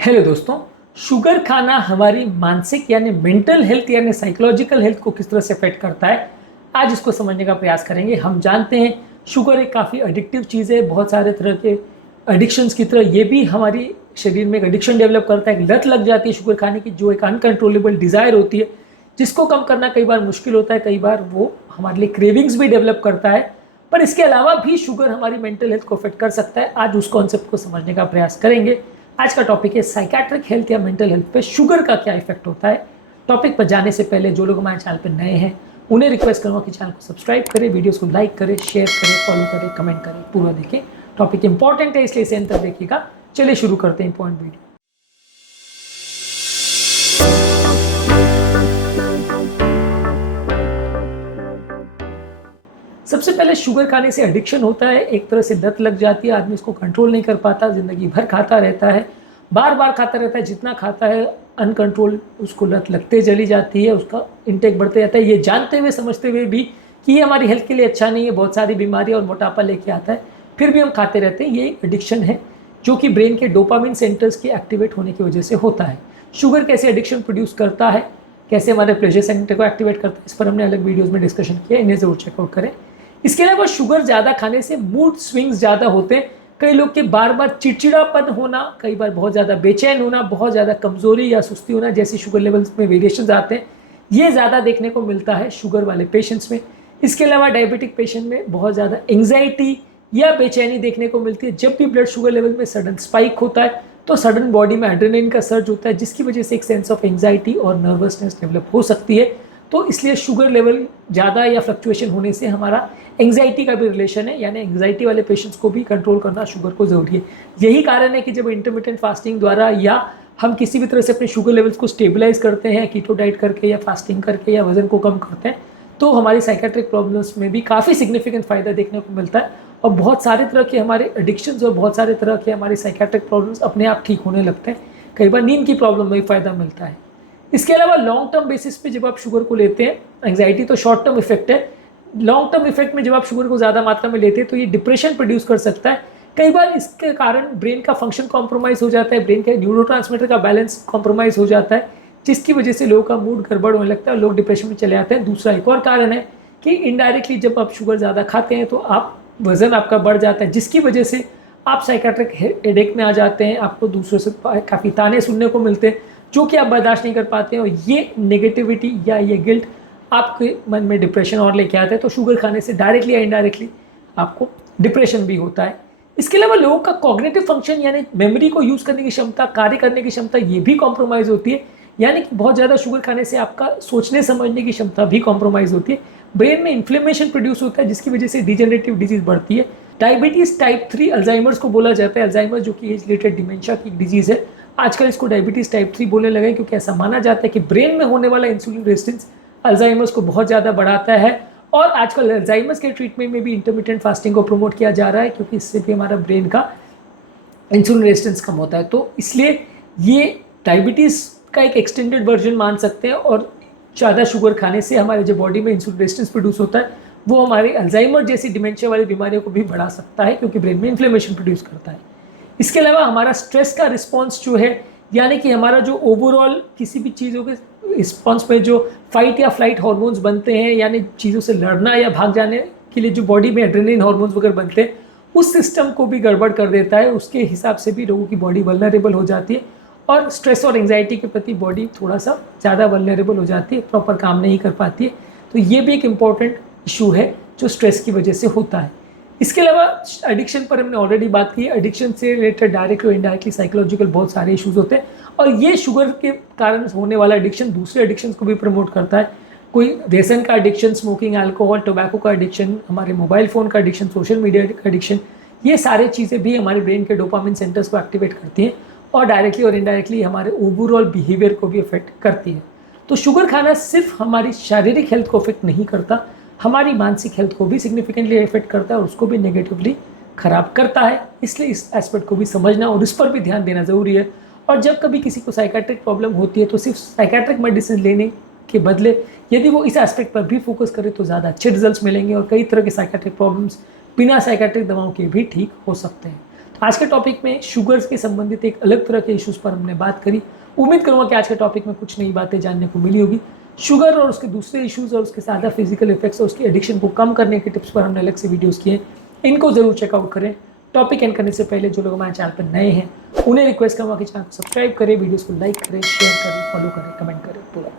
Hello दोस्तों। Sugar खाना हमारी मानसिक यानी मेंटल हेल्थ यानी साइकोलॉजिकल हेल्थ को किस तरह से अफेक्ट करता है, आज इसको समझने का प्रयास करेंगे। हम जानते हैं शुगर एक काफ़ी एडिक्टिव चीज़ है। बहुत सारे तरह के एडिक्शंस की तरह ये भी हमारी शरीर में एक एडिक्शन डेवलप करता है, एक लत लग जाती है शुगर खाने की, जो एक अनकंट्रोलेबल डिज़ायर होती है जिसको कम करना कई बार मुश्किल होता है। कई बार वो हमारे लिए क्रेविंग्स भी डेवलप करता है। पर इसके अलावा भी शुगर हमारी मेंटल हेल्थ को अफेक्ट कर सकता है। आज उस कॉन्सेप्ट को समझने का प्रयास करेंगे। आज का टॉपिक है साइकेट्रिक हेल्थ या मेंटल हेल्थ पे शुगर का क्या इफेक्ट होता है। टॉपिक पर जाने से पहले जो लोग हमारे चैनल पर नए हैं उन्हें रिक्वेस्ट करूँगा कि चैनल को सब्सक्राइब करें, वीडियोस को लाइक करें, शेयर करें, फॉलो करें, कमेंट करें, पूरा देखें। टॉपिक इंपॉर्टेंट है इसलिए इसे अंत तक देखिएगा। चलिए शुरू करते हैं इंपॉर्टेंट वीडियो। सबसे पहले शुगर खाने से एडिक्शन होता है, एक तरह से लत लग जाती है। आदमी इसको कंट्रोल नहीं कर पाता, ज़िंदगी भर खाता रहता है, बार बार खाता रहता है। जितना खाता है अनकंट्रोल उसको लत लगते चली जाती है, उसका इंटेक बढ़ते जाता है। ये जानते हुए समझते हुए भी कि ये हमारी हेल्थ के लिए अच्छा नहीं है, बहुत सारी बीमारी और मोटापा लेके आता है, फिर भी हम खाते रहते हैं। ये एडिक्शन है जो कि ब्रेन के डोपामिन सेंटर्स के एक्टिवेट होने की वजह से होता है। शुगर कैसे एडिक्शन प्रोड्यूस करता है, कैसे हमारे प्लेजर सेंटर को एक्टिवेट करता है, इस पर हमने अलग वीडियोज़ में डिस्कशन किया, इन्हें ज़रूर चेकआउट करें। इसके अलावा शुगर ज़्यादा खाने से मूड स्विंग्स ज़्यादा होते हैं। कई लोग के बार बार चिड़चिड़ापन होना, कई बार बहुत ज़्यादा बेचैन होना, बहुत ज़्यादा कमज़ोरी या सुस्ती होना जैसी शुगर लेवल्स में वेरिएशंस आते हैं, ये ज़्यादा देखने को मिलता है शुगर वाले पेशेंट्स में। इसके अलावा डायबिटिक पेशेंट में बहुत ज़्यादा एंग्जाइटी या बेचैनी देखने को मिलती है। जब भी ब्लड शुगर लेवल में सडन स्पाइक होता है तो सडन बॉडी में एड्रेनलिन का सर्ज होता है, जिसकी वजह से एक सेंस ऑफ एंग्जाइटी और नर्वसनेस डेवलप हो सकती है। तो इसलिए शुगर लेवल ज़्यादा या फ्लक्चुएशन होने से हमारा एंग्जाइटी का भी रिलेशन है, यानी एंग्जाइटी वाले पेशेंट्स को भी कंट्रोल करना शुगर को ज़रूरी है। यही कारण है कि जब इंटरमिटेंट फास्टिंग द्वारा या हम किसी भी तरह से अपने शुगर लेवल्स को स्टेबलाइज करते हैं, कीटो डाइट करके या फास्टिंग करके या वजन को कम करते हैं, तो हमारी साइकेट्रिक प्रॉब्लम्स में भी काफ़ी सिग्निफिकेंट फ़ायदा देखने को मिलता है। और बहुत सारे तरह के हमारे एडिक्शंस और बहुत सारे तरह के हमारे साइकेट्रिक प्रॉब्लम्स अपने आप ठीक होने लगते हैं। कई बार नींद की प्रॉब्लम में भी फ़ायदा मिलता है। इसके अलावा लॉन्ग टर्म बेसिस पे जब आप शुगर को लेते हैं, एंग्जाइटी तो शॉर्ट टर्म इफेक्ट है, लॉन्ग टर्म इफेक्ट में जब आप शुगर को ज़्यादा मात्रा में लेते हैं तो ये डिप्रेशन प्रोड्यूस कर सकता है। कई बार इसके कारण ब्रेन का फंक्शन कॉम्प्रोमाइज़ हो जाता है, ब्रेन के न्यूरोट्रांसमीटर का बैलेंस कॉम्प्रोमाइज़ हो जाता है, जिसकी वजह से लोगों का मूड गड़बड़ होने लगता है और लोग डिप्रेशन में चले जाते हैं। दूसरा एक और कारण है कि इनडायरेक्टली जब आप शुगर ज़्यादा खाते हैं तो आप वज़न आपका बढ़ जाता है, जिसकी वजह से आप साइकेट्रिक हेडेक में आ जाते हैं। आपको दूसरों से काफ़ी ताने सुनने को मिलते हैं जो कि आप बर्दाश्त नहीं कर पाते हैं, और ये नेगेटिविटी या ये गिल्ट आपके मन में डिप्रेशन और लेके आता है। तो शुगर खाने से डायरेक्टली या इनडायरेक्टली आपको डिप्रेशन भी होता है। इसके अलावा लोगों का कॉग्निटिव फंक्शन यानी मेमोरी को यूज़ करने की क्षमता, कार्य करने की क्षमता, ये भी कॉम्प्रोमाइज़ होती है। यानी कि बहुत ज़्यादा शुगर खाने से आपका सोचने समझने की क्षमता भी कॉम्प्रोमाइज़ होती है। ब्रेन में इन्फ्लेमेशन प्रोड्यूस होता है, जिसकी वजह से डिजेनरेटिव डिजीज़ बढ़ती है। डायबिटीज़ टाइप 3 अल्जाइमर्स को बोला जाता है। अल्जाइमर्स जो कि एज रिलेटेड डिमेंशिया की डिजीज़ है, आजकल इसको डायबिटीज़ टाइप 3 बोलने लगे, क्योंकि ऐसा माना जाता है कि ब्रेन में होने वाला इंसुलिन रेजिस्टेंस अल्जाइमर्स को बहुत ज़्यादा बढ़ाता है। और आजकल अल्जाइमर्स के ट्रीटमेंट में भी इंटरमिटेंट फास्टिंग को प्रमोट किया जा रहा है, क्योंकि इससे भी हमारा ब्रेन का इंसुलिन रेजिस्टेंस कम होता है। तो इसलिए ये डायबिटीज़ का एक एक्सटेंडेड वर्जन मान सकते हैं। और ज़्यादा शुगर खाने से हमारे जो बॉडी में इंसुलिन रेजिस्टेंस प्रोड्यूस होता है वो हमारे अल्जाइमर जैसी डिमेंशिया वाली बीमारियों को भी बढ़ा सकता है, क्योंकि ब्रेन में इन्फ्लेमेशन प्रोड्यूस करता है। इसके अलावा हमारा स्ट्रेस का रिस्पॉन्स जो है, यानी कि हमारा जो ओवरऑल किसी भी चीज़ों के रिस्पॉन्स में जो फाइट या फ्लाइट हार्मोन्स बनते हैं, यानी चीज़ों से लड़ना या भाग जाने के लिए जो बॉडी में एड्रेनलिन हार्मोन्स वगैरह बनते हैं, उस सिस्टम को भी गड़बड़ कर देता है। उसके हिसाब से भी लोगों की बॉडी वल्नरेबल हो जाती है और स्ट्रेस और एंग्जाइटी के प्रति बॉडी थोड़ा सा ज़्यादा वल्नरेबल हो जाती है, प्रॉपर काम नहीं कर पाती है। तो ये भी एक इम्पॉर्टेंट इशू है जो स्ट्रेस की वजह से होता है। इसके अलावा एडिक्शन पर हमने ऑलरेडी बात की है। एडिक्शन से रिलेटेड डायरेक्ट और इनडायरेक्टली साइकोलॉजिकल बहुत सारे इश्यूज होते हैं, और ये शुगर के कारण होने वाला एडिक्शन दूसरे एडिक्शंस को भी प्रमोट करता है। कोई व्यसन का एडिक्शन, स्मोकिंग, अल्कोहल, टोबैको का एडिक्शन, हमारे मोबाइल फ़ोन का एडिक्शन, सोशल मीडिया का एडिक्शन, ये सारे चीज़ें भी हमारे ब्रेन के डोपामिन सेंटर्स को एक्टिवेट करती हैं और डायरेक्टली और इनडायरेक्टली हमारे ओवरऑल बिहेवियर को भी अफेक्ट करती है। तो शुगर खाना सिर्फ हमारी शारीरिक हेल्थ को अफेक्ट नहीं करता, हमारी मानसिक हेल्थ को भी सिग्निफिकेंटली इफेक्ट करता है और उसको भी नेगेटिवली ख़राब करता है। इसलिए इस एस्पेक्ट को भी समझना और इस पर भी ध्यान देना ज़रूरी है। और जब कभी किसी को साइकेट्रिक प्रॉब्लम होती है तो सिर्फ साइकेट्रिक मेडिसिन लेने के बदले यदि वो इस एस्पेक्ट पर भी फोकस करे तो ज़्यादा अच्छे रिजल्ट्स मिलेंगे और कई तरह के साइकेट्रिक प्रॉब्लम्स बिना साइकेट्रिक दवाओं के भी ठीक हो सकते हैं। आज के टॉपिक में शुगर के संबंधित एक अलग तरह के इश्यूज़ पर हमने बात करी। उम्मीद करूँगा कि आज के टॉपिक में कुछ नई बातें जानने को मिली होगी। शुगर और उसके दूसरे इश्यूज़ और उसके साथ फिजिकल इफेक्ट्स और उसकी एडिक्शन को कम करने के टिप्स पर हमने अलग से वीडियोज़ किए, इनको ज़रूर चेकआउट करें। टॉपिक एंड करने से पहले जो लोग हमारे चैनल पर नए हैं उन्हें रिक्वेस्ट करूँगा कि चैनल को सब्सक्राइब करें, वीडियोज़ को लाइक करें, शेयर करें, फॉलो करें, कमेंट करें पूरा।